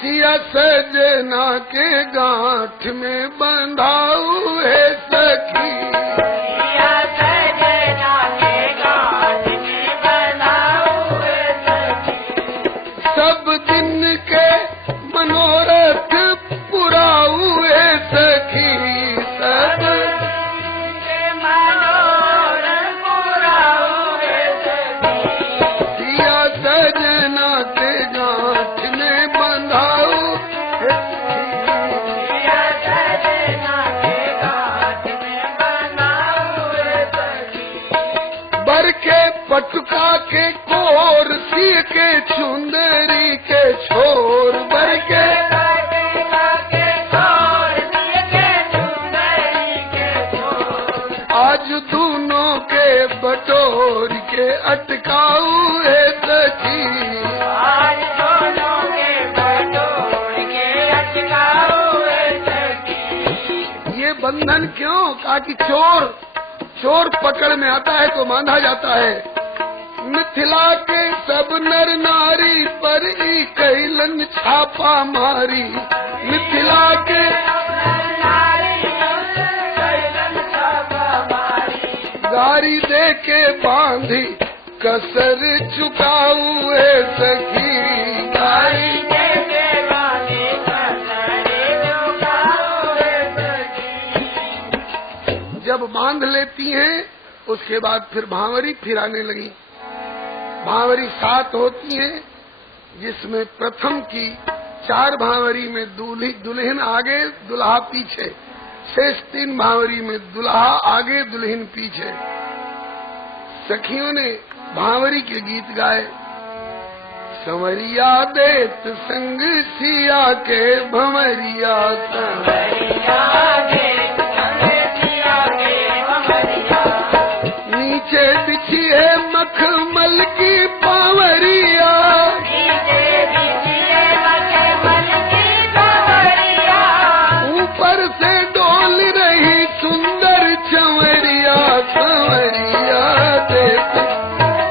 सिया सजना के गांठ में बंधाऊ है सखी, सिया सजना के गांठ में बंधाऊ है सखी। सब दिन के मनोरथ पुराऊ है सखी, सब दिन के मनोरथ पुराऊ है सखी। सिया सजना के गांठ में बंधाऊ है सखी, सिया सजना के गांठ में बंधाऊ है सखी। बर के पटुका के कोर सिय के चुंदरी के छोर, बर के आज दोनों के बटोर के अटकाऊ है सखी, आज दोनों के बटोर के अटकाऊ है सखी। ये बंधन क्यों? कहा कि चोर पकड़ में आता है तो बांधा जाता है। मिथिला के सब नर नारी पर ही कैलन छापा मारी, मिथिला के गारी दे के बांधी कसर चुकाऊ है सखी, गारी दे के बांधी कसर चुकाऊ है सखी। जब बांध लेती हैं उसके बाद फिर भांवरी फिराने लगी। भांवरी 7 होती हैं, जिसमें प्रथम की 4 भांवरी में दुल्हन आगे दुल्हा पीछे, शेष 3 भांवरी में दुल्हा आगे दुल्हन पीछे। सखियों ने भांवरी के गीत गाए। संवरिया देत संग सिया के भंवरिया, संवरिया देत संग सिया के भंवरिया। नीचे बिछी है मखमल की पावरिया, नीचे बिछी है मखमल की पावरिया। ऊपर से डोल रही सुंदर चंवरिया, संवरिया देत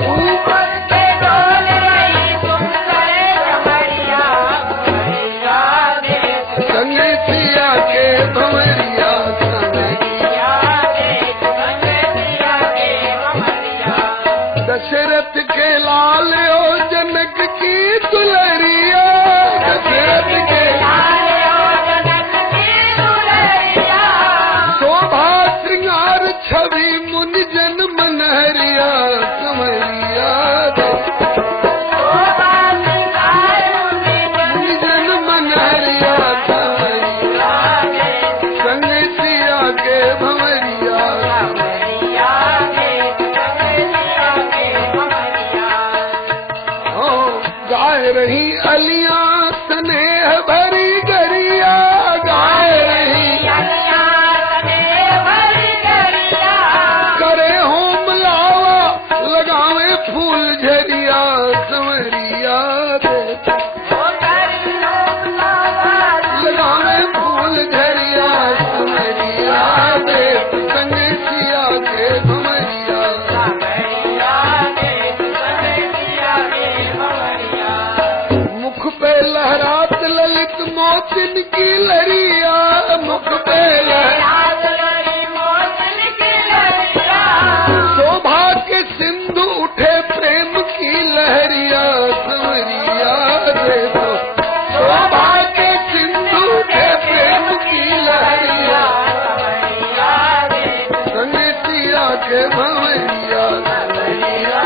ऊपर से डोल रही सुंदर चंवरिया, भंवरिया देत संग सिया के भंवरिया, संवरिया देत संग सिया के भंवरिया। दशरथ के लाल ओ जनक की दुलरिया, दशरथ के शोभा श्रृंगार छवि मुनि जन मनहरिया, संवरिया मुनि जन मनहरिया, संवरिया संग सिया के भंवरिया। ओ गाय रही अलिया स्नेह भरी गरिया, गाय रही करे होम लावा लगावे फूल झरिया, संवरिया देत लगावे फूल झरिया, संवरिया देत संग सिया के भंवरिया। मुख पे लहरात ललित मोतिन की लरिया, मुख पे लहरात शोभा के सिंधु उठे प्रेम की लहरिया, संवरिया देत शोभा के सिंधु उठे प्रेम की लहरिया, संग सिया के भंवरिया, संवरिया